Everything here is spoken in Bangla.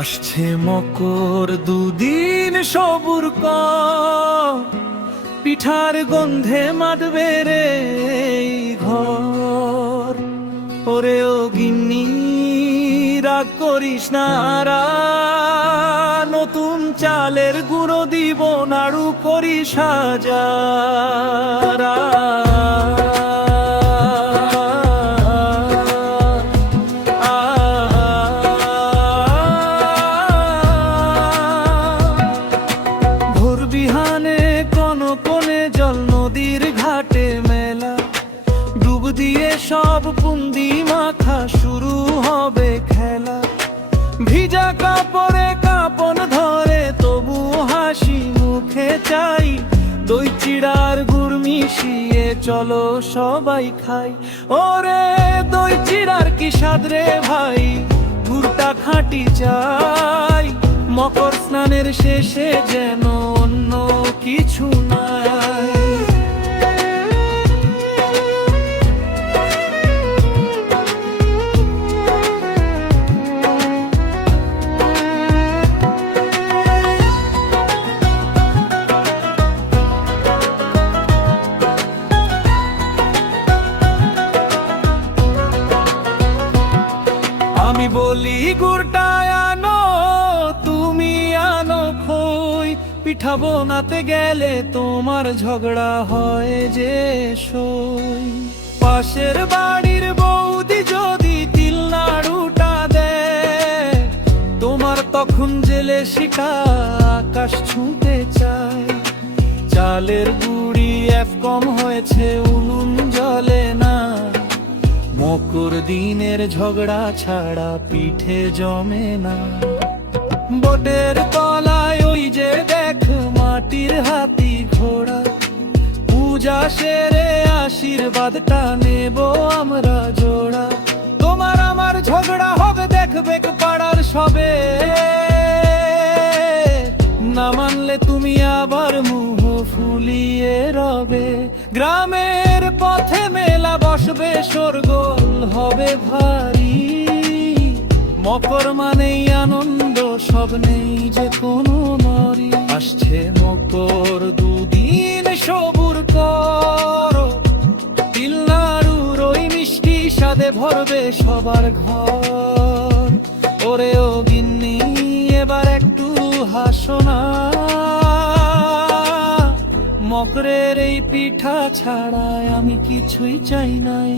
আসছে মকর, দুদিন সবুর কর, পিঠার গন্ধে মাতবে রে এই ঘর। ওরে ও গিন্নি রাগ করিস না রা, নতুন চালের গুঁড়ো দিব নাড়ু করি সাজারা। ভোর বিহানে কনকনে জল নদীর ঘাটে মেলা, ডুব দিয়ে সব পুন্দি মাখা শুরু হবে খেলা। ভিজা কাপড়ে কাপন ধরে তবু হাসি মুখে চাই, দই চিড়ার গুড় মিশিয়ে চলো সবাই খাই। ওরে দই চিড়ার কি স্বাদ রে ভাই, গুড়টা খাঁটি চাই। মকর স্নানের শেষে যেন অন্য কিছু নাই। আমি বলি গুড়টা আনো, তুমি আনো খই। পিঠা বানাতে গেলে তোমার ঝগড়া হয় যে সই। পাশের বাড়ির বৌদি যদি তিল নাড়ুটা দেয়, তোমার তখন জেলে শিখা আকাশ ছুঁতে চায়। চালের গুড়ি কম হয়েছে, উনুন জ্বলে না। মকর দিনের ঝগড়া ছাড়া পিঠে জমে না। বটের তলায় ওই যে দেখ মাটির হাতি ঘোড়া, পূজা সেরে আশীর্বাদটা নেব আমরা জোড়া। তোমার আমার ঝগড়া হবে দেখবে পাড়ার সবে, না মানলে তুমি আবার মুহ ফুলিয়ে রবে। গ্রামের পথে মেলা বসবে, শোরগোল হবে ভারী। মকর মানেই আনন্দ, সব নেই যে কোনো নরি। আসছে মকর, দুদিন সবুর কর, তিল নাড়ুর ওই মিষ্টি স্বাদে ভরবে সবার ঘর। ওরে ও গিন্নি এবার একটু হাসো না, মকরের এই পিঠা ছাড়া আমি কিছুই চাই নাই।